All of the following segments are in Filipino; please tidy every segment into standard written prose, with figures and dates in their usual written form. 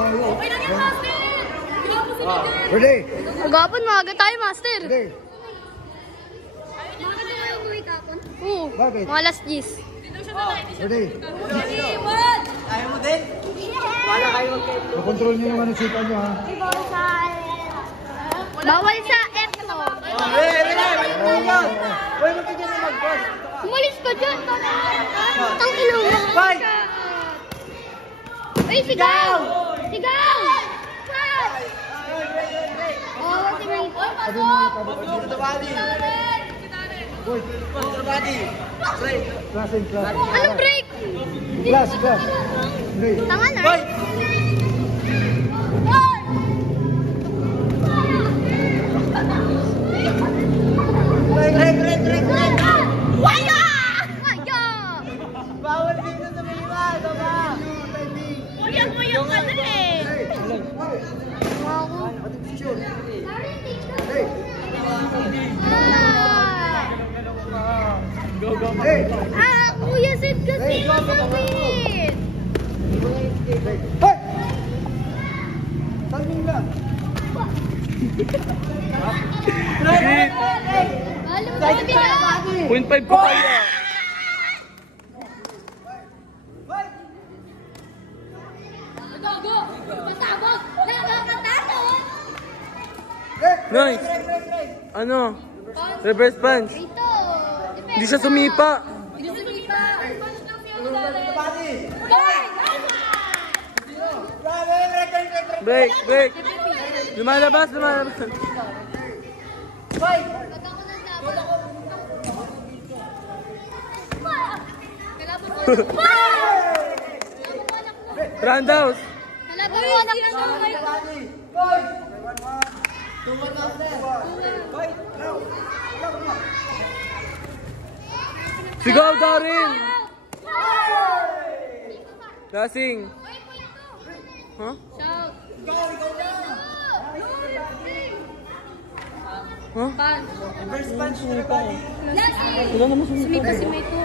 tayo. Okay lang yan, Master! Ready? Agapon, maaga tayo, Master. Ready? Bakit na kayo umuwi kapon? Oo, Bakit? mga last gis. Ready? Iwan! Ayaw mo din? Wala kayo magkaito. Makontrol nyo yung isipan nyo ha. Bawal sa Erno. Uy, magkagyan na mag-boss. Umalis ka dyan. Ang ilong. Fight! Uy, sigaw! Sigaw! Bawal si Mito. Sabi mo, Pag-look the body. boy, Look the body. Break. class in class. Anong break? Class, class. Ready? Tanga na. Fight! Break. Waya! Waya! Bawal dito sa Manila. Diba? Uyang ka na eh. Hey! Go. Hey! Kuya Sid kasi nakawin. Hey! Timing lang. Alam mo sabi na. 0.5 ko kaya. Go! Pasabog! Nakakatato! Nice. Ano? Reverse punch. Ito. Hindi siya sumipa. Inusulipa! Break. Lumalabas. Roundhouse. Kalaban mo anak mo. Sigaw, Darin. Lasing. Huh? Shout. Huh? Punch. Wala naman Sumika si Miko.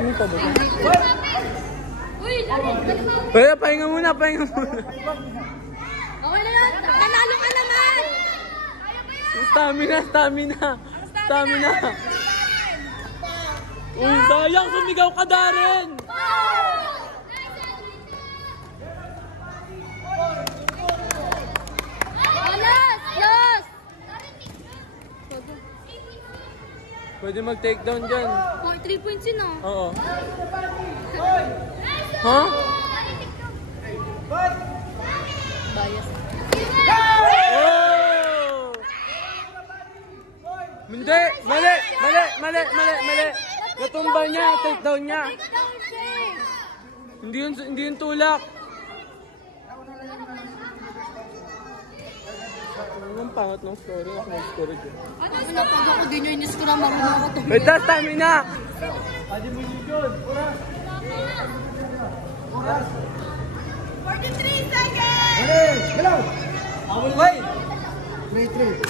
Uy! Dali mo! Kaya, pahinga muna. Okay na yan! Nanalo ka naman! Stamina. Uy, sayang. Sumigaw ka, Darin. Last! Pwede mag-takedown dyan. 3 points yun ah. Oo. Huh? Bias. Oh! Hindi! Mali! Natumba niya, takedown niya. Hindi yun tulak. Ang pangat ng story. Ako nag-story dyan. Ano pag ako din yung inis ko na marunong ako tumingin. Wait, that's stamina! 43 seconds! Hey! Hello! Wait! 3-3.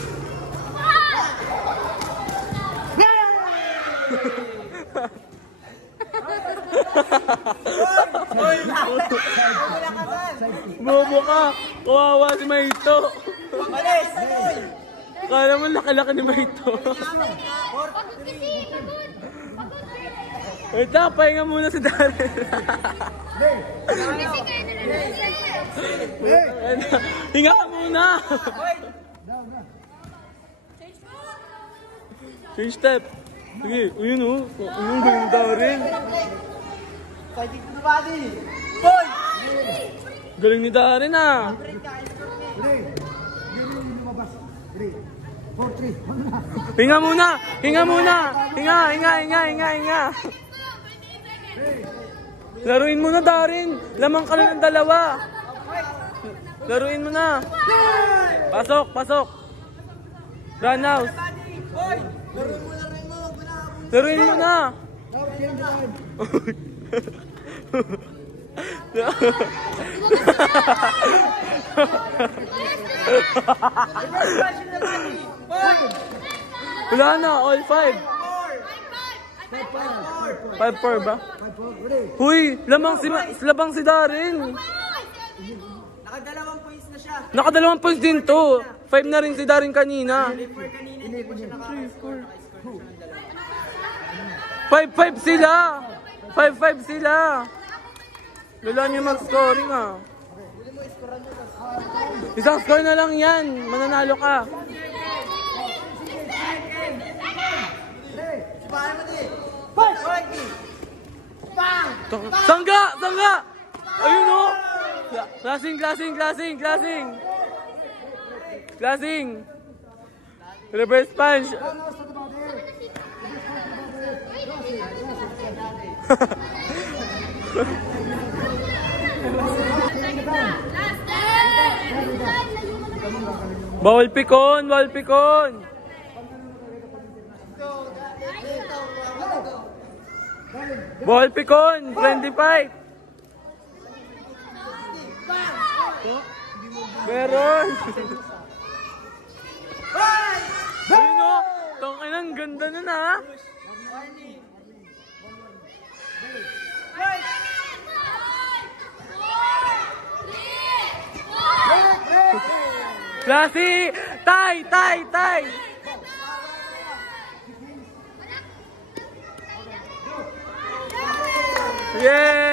Bobo ka! Kawawa si Maito! Malis! Kala mo laki-laki ni Maito. Wait lang, pahinga muna si Darin. Hinga ka muna! Change step. Sige, yun o. Anong galing Darin? Fighting to the body. Boy! Galing ni Darin ah. Ready? Hindi lumabas. 3, 4, 3. Hinga muna! Hinga! Laruin mo na, Darin. Lamang ka na ng dalawa. Laruin mo na. Pasok. Runhouse. Boy! Laruin mo. Laruin mo na. Wala na, all 5. 5-4 ba? Huy, labang si Darin. Nakadalawang points na siya. Nakadalawang points din to. 5 na rin si Darin kanina. For kanina, hindi pa siya naka-score. Naka-score siya ng dalawa. 5-5 sila. 5-5 sila. Lala niyo mag-scoring ah. Isang score na lang yan. Mananalo ka. Paano mo di? Bang! Sangga! Sangga! Ayun o! Klasing, klasing, klasing, klasing! Klasing! Reverse punch! Last to the body. Bawal pikon! Bawal pikon! Bawal pikon! Friendly fight! Meron! Ayun o! Tangin, ang ganda nun ha! Klase! Tay! Tay! Tay! Yeah!